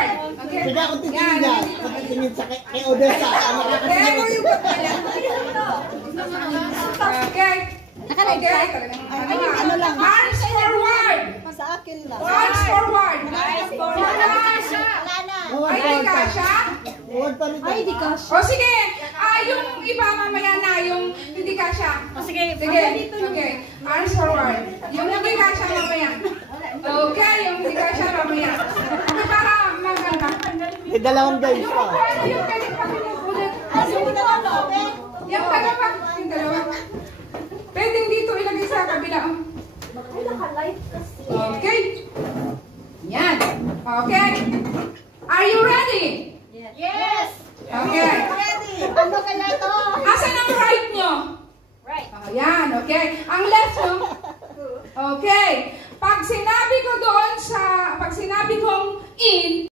forward. Okay. Sige ako titingin niya. Pagkatingin sa kay Odessa. Okay. Okay. Ano lang? Arms forward. Sa akin lang. Arms forward. Ay, di kasha? Ay, di kasha. O sige, yung iba mamaya na, yung hindi kasha. O sige, okay. Arms forward. Yung hindi kasha mamaya. Okay, yung hindi kasha mamaya. Okay, para maganda. May dalawang guys pa. Yung galit pa pinupulit. Yung palapag, yung dalawa. Pwedeng dito ilagay sa kabila. Okay. Yan. Okay. Are you ready? Yes! Okay. Ready! Ano kaya to? Asan ang right nyo? Right. Yan, okay. Ang left nyo? Okay. Pag sinabi ko doon sa, pag sinabi kong in,